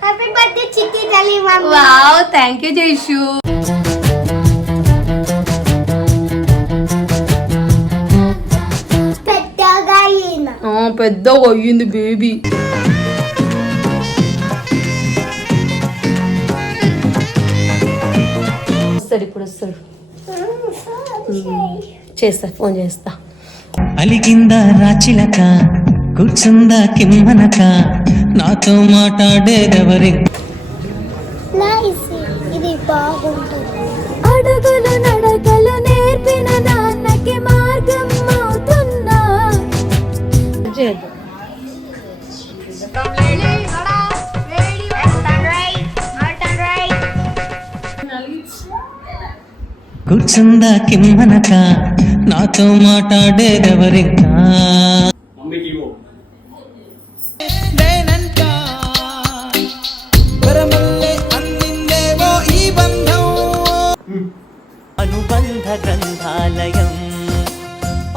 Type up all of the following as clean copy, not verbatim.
Happy birthday చిట్టి తల్లి mummy. Wow, thank you Jaishu. పెద్దగా అయ్యింది బేబీ. వస్తాడు ఇప్పుడు వస్తాడు. చేస్తా, ఫోన్ చేస్తా. అలిగిందా రాచిలక కూర్చుందా కిమ్మనక నాతో మాట్లాడేదెవరి. ఇది బాగుంటుంది. అడుగులు నడకలు నేర్పిన నాన్నకి మార్గం అవుతున్నా. కూర్చుందా కిమ్మనక నాతో మాట్లాడేదెవరింకా. అనుబంధ గ్రంథాలయం,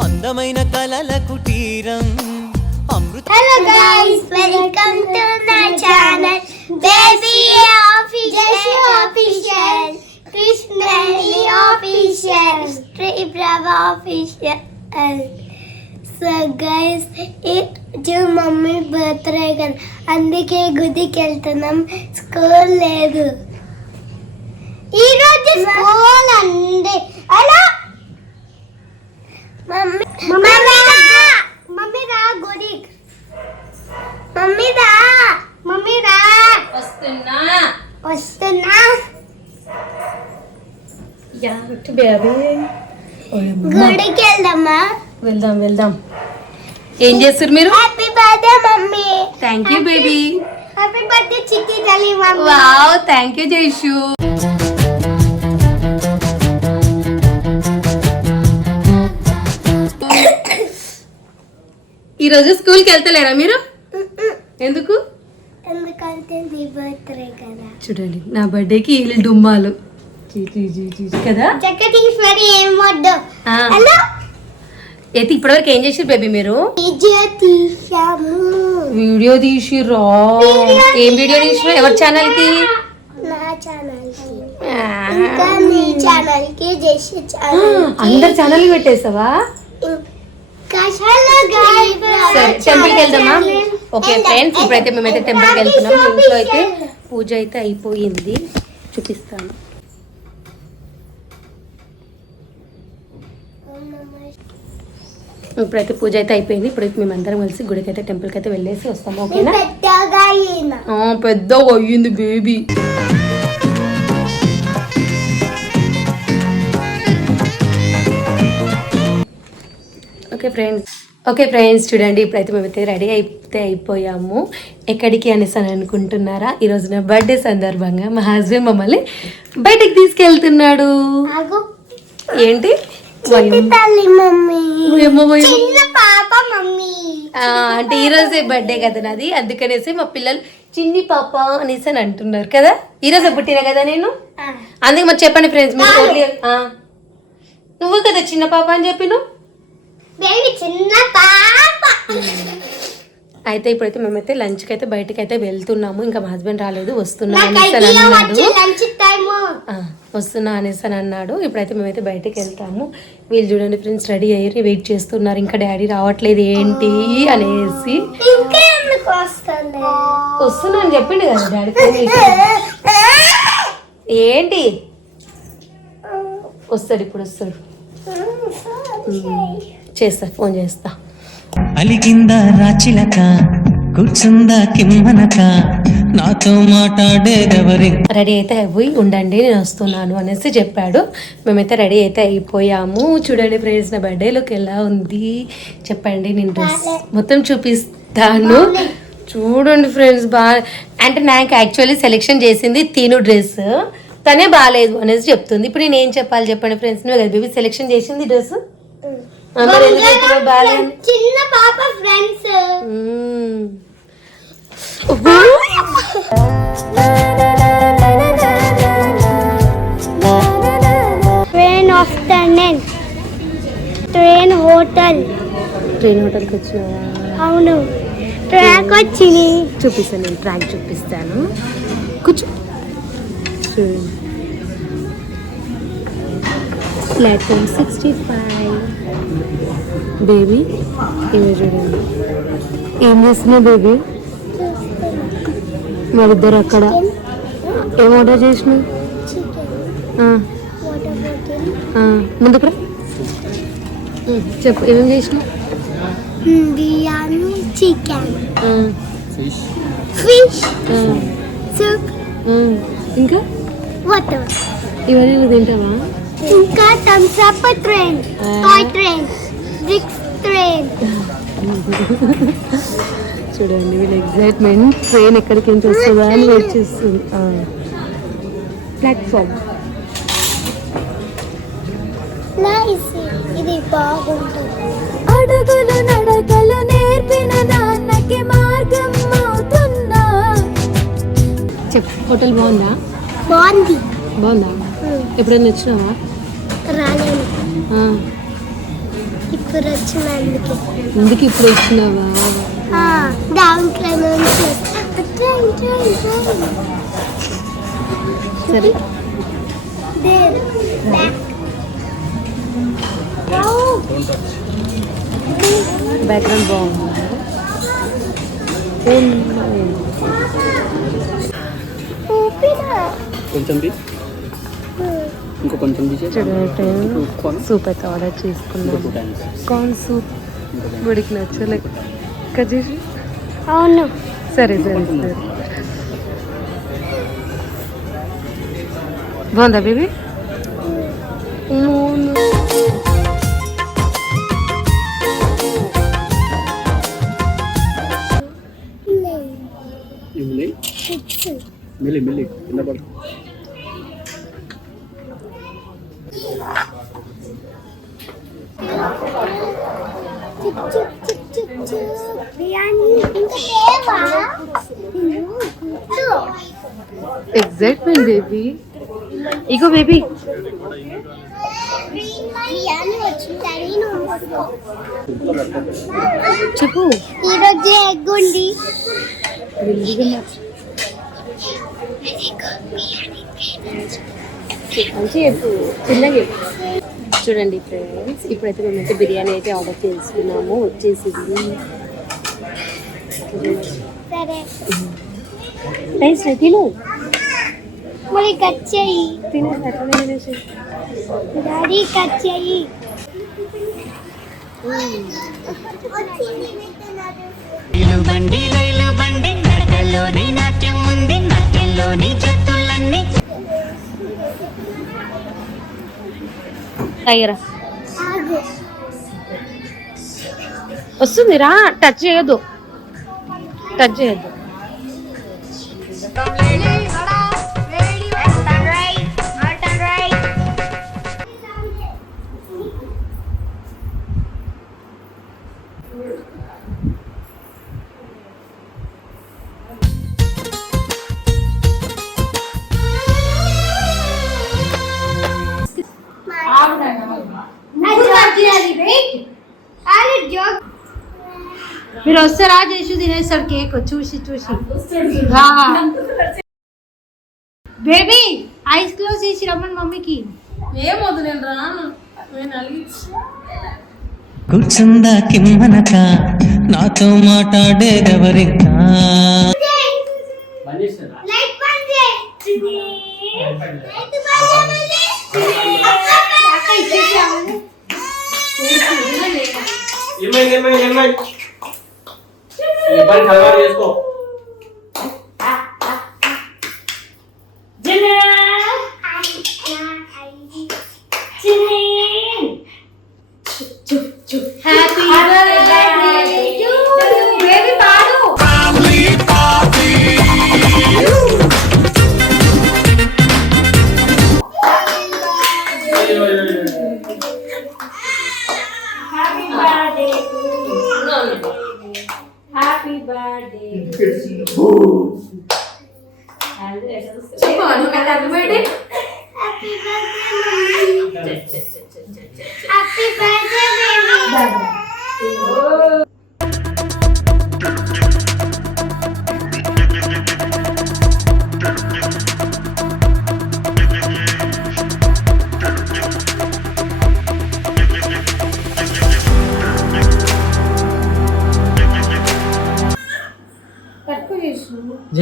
అందమైన కలల కుటీరం, Amrutha. Hello guys, welcome to my channel baby official, Krishnani official, Sri Prabha official. So guys, mummy birthday కదా, అందుకే గుడికి వెళ్తున్నాం. స్కూల్ లేదు ఈరోజు. స్కూల్ అండి అలా. మమ్మీ మమ్మీ రా గుడికి. మమ్మీ రా వస్తున్నా. గుడికి వెళ్దామా? వెళ్దాం. ఏం చేస్తారు మీరు? Happy birthday mummy. Thank you baby. Happy birthday చిట్టి తల్లి mummy. Wow, thank you Jaishu. ఈరోజు స్కూల్కి వెళ్తలేరా మీరు? ఎందుకు? ఎందుకంటే నీ బర్త్డే కదా. చూడండి, నా బర్త్డేకి వీళ్ళు డుమ్మాలు కదా. జగదీశ్వరి ఏం వద్దు. హలో, అయితే ఇప్పటివరకు ఏం చేసారు బేబీ మీరు? వీడియో తీసిర్రా? ఏం వీడియో తీసిర్రు? ఎవరి ఛానల్ కి? నా ఛానల్ కి. ఇంకా నీ ఛానల్ కి, జేసి ఛానల్ కి. అందరి ఛానల్ పెట్టేసావా? సరే, టెంపుల్కి వెళ్దామా? ఓకే ఫ్రెండ్స్, ఇప్పుడైతే మేమైతే టెంపుల్కి వెళ్తున్నాం. ఇంట్లో అయితే పూజ అయితే అయిపోయింది, చూపిస్తాను. ఇప్పుడైతే పూజ అయితే అయిపోయింది. ఇప్పుడైతే మేమందరం కలిసి గుడికి అయితే టెంపుల్కి అయితే వెళ్ళేసి వస్తాము. ఓకేనా? పెద్దగా అయ్యింది బేబీ. ఓకే ఫ్రెండ్స్, చూడండి, ఇప్పుడైతే మేమైతే రెడీ అయితే అయిపోయాము. ఎక్కడికి అనేసి అని అనుకుంటున్నారా? ఈరోజు నా బర్త్డే సందర్భంగా మా హస్బెండ్ మమ్మల్ని బయటకు తీసుకెళ్తున్నాడు. ఏంటి? అంటే ఈ రోజే బర్త్డే కదా నాది, అందుకనేసి మా పిల్లలు చిన్ని పాప అనేసి అని అంటున్నారు కదా. ఈ రోజే పుట్టినా కదా నేను, అందుకే మరి చెప్పండి ఫ్రెండ్స్. మీరు నువ్వు కదా చిన్న పాప అని చెప్పి నువ్వు. అయితే ఇప్పుడైతే మేమైతే లంచ్కి అయితే బయటకి అయితే వెళ్తున్నాము. ఇంకా మా హస్బెండ్ రాలేదు, వస్తున్నా అనేసి అని అన్నాడు. ఇప్పుడైతే మేమైతే బయటకి వెళ్తాము. వీళ్ళు చూడండి ఫ్రెండ్స్, రెడీ అయ్యి వెయిట్ చేస్తున్నారు. ఇంకా డాడీ రావట్లేదు ఏంటి అనేసి. వస్తున్నా అని చెప్పిండు కదా డాడీ, ఫోన్ చేసి. ఏంటి? వస్తాడు ఇప్పుడు వస్తాడు. చేస్తా, ఫోన్ చేస్తా. అలిగిందా రాచిలక కూర్చుందా కిమ్మనక నాతో మాట్లాడేదెవరి. రెడీ అయితే అయిపోయి ఉండండి, నేను వస్తున్నాను అనేసి చెప్పాడు. మేమైతే రెడీ అయితే అయిపోయాము. చూడండి ఫ్రెండ్స్, నా బర్త్డేలోకి ఎలా ఉంది చెప్పండి. నేను డ్రెస్ మొత్తం చూపిస్తాను. చూడండి ఫ్రెండ్స్, బాగా అంటే నాకు యాక్చువల్లీ సెలెక్షన్ చేసింది తిను డ్రెస్, తనే బాగాలేదు అనేసి చెప్తుంది. ఇప్పుడు నేను ఏం చెప్పాలి చెప్పండి ఫ్రెండ్స్? నువ్వు కదా బేబీ సెలెక్షన్ చేసింది డ్రెస్, చిన్న పాప ఫ్రెండ్స్. ట్రైన్ ఆఫ్టర్నూన్, ట్రైన్ హోటల్కి వచ్చినావా? అవును. ట్రాక్ వచ్చింది. చూపిస్తాను, నేను ట్రాక్ చూపిస్తాను. కూర్చో. చూడండి, ప్లాట్ఫామ్ 65. బేబీ ఇవి చూడండి. ఏం చేస్తున్నావు బేబీ? మరిద్దరు అక్కడ ఏం ఆర్డర్ చేసినావు? చికెన్, వాటర్ బాటిల్, ముందుకు చెప్పు, ఏమేమి చేసినావు? బిర్యానీ, చికెన్, ఫిష్, సూప్, ఇంకా వాటర్. ఇవన్నీ నువ్వు తింటావా? ఇంకా Thums Up train, toy train, bricks train. చూడండి వీళ్ళ ఎగ్జైట్మెంట్, ట్రైన్ ఎక్కడికి నుంచి వస్తుందా అని వెయిట్ చేస్తుంది. ప్లాట్ఫామ్ నైస్, ఇది బాగుంటుంది. అడుగులు నడకలు నేర్పిన నాన్నకి మార్గం అవుతున్నా. చెప్పు, హోటల్ బాగుందా? బాగుంది. బాగుందా? ఎప్పుడైనా వచ్చినావా? రాలేను, ఇప్పుడు వచ్చినందుకే. ముందుకి ఇప్పుడు వచ్చినావా? డౌన్ ట్రైన్ నుంచి ట్రైన్ ట్రైన్ ట్రైన్. సరే, దేర్ బ్యాక్. బ్యాక్గ్రౌండ్ బాగుంది. కొంచెం ఇంకో కొంచెం సూప్ అయితే ఆర్డర్ చేసుకున్నాను. కార్న్ సూప్ వీడికి నచ్చలే కట్ చేసి. అవును, సరే సరే సరే. బాగుందా బేబీ? మెల్లి మెల్లి కింద పడు. బిర్యానీ ఇంకా తేవా? Excitement baby. ఇగో బేబీ, బిర్యానీ వచ్చిందని చెప్పు. ఈరోజు ఎగ్ ఉంది. మంచి చెప్పు, చిన్నగా చెప్పు. చూడండి ఫ్రెండ్స్, ఇప్పుడైతే మేమైతే బిర్యానీ అయితే ఆర్డర్ చేసుకున్నాము, వచ్చేసింది. సరే, నైస్ తిను. మరి కట్ చేయి తిను. డాడీ, కట్ చేయి. రైలు బండి నడకలోని నాట్యం ఉంది, నాట్యంలోని జత్తులన్నీ. టైరా ఆగు. వస్తుంది రా, టచ్ చేయొద్దు, టచ్ చేయొద్దు. మీరు వస్తారా? చేసి తినేస్తాడు కేక్ చూసి చూసి. బేబీ ఐస్ క్లోజ్ చేసి రమ్మని మమ్మీకి. ఏమవుతుంది, నేను రాను. కూర్చుందా కిమ్మనక, నాతో మాట్లాడేదెవరింకా? లైట్ బంద్ చేయి. ఏమైంది? ఈ పని కలవారు చేసుకో. Happy birthday to you baby. పాడు. Happy birthday. Happy birthday baby.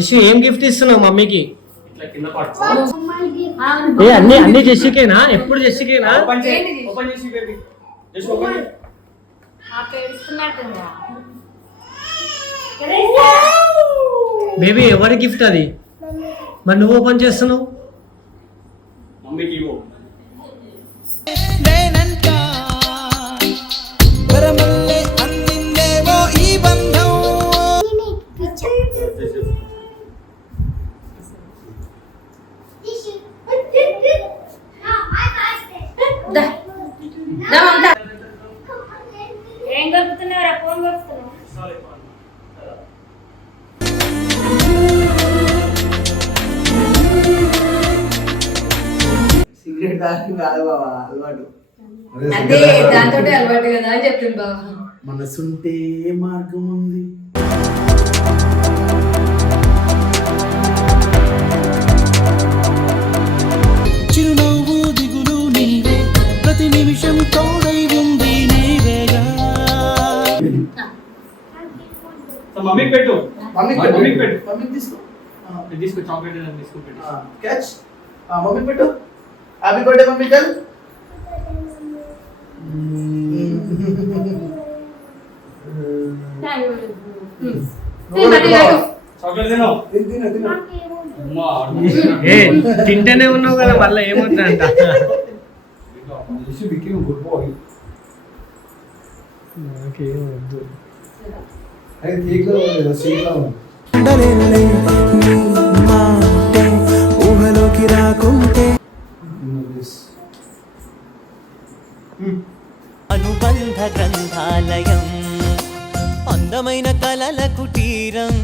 Jessie ఏం గిఫ్ట్ ఇస్తున్నావు మమ్మీకి? ఇట్లా కింద పట్టు. ఏ అన్ని జెస్సీకేనా? ఎప్పుడు జెస్సీకేనా? ఓపెన్ చేసి బేబీ. జస్ట్ ఓపెన్ చేయి. బేబీ ఎవరి గిఫ్ట్ అది? మరి నువ్వు ఓపెన్ చేస్తున్నావు? మమ్మీకి ఇవ్వు. ఏం కలుపుతున్నావురా? ఫోన్ కలుపుతున్నావు. సిగరెట్ తాగడం కాదు బాబా అలవాటు. అదే దాంతో అలవాటు కదా అని చెప్తుంది బాబా. మనసుంటే మార్గం ఉంది. చిరునవ్వు దిగులు నీవే, ప్రతి నిమిషం తోడై ఉంది నీవేగా. సో మమ్మీకి పెట్టు. మమ్మీకి పెట్టు. మమ్మీకి తీసుకో. ఇది తీసుకో, చాక్లెట్ ఏదైనా తీసుకో పెట్టు. క్యాచ్. మమ్మీకి పెట్టు. హ్యాపీ బర్త్డే మమ్మీ కల్. చాక్లెట్ తిను. అమ్మా, ఏ తింటేనే ఉన్నావు కదా, మళ్ళీ ఏమవుతుందంట? నాకేమొద్దు. ఊహలోకి రాకుంటే అనుబంధ గ్రంథాలయం అందమైన కలల కుటీరం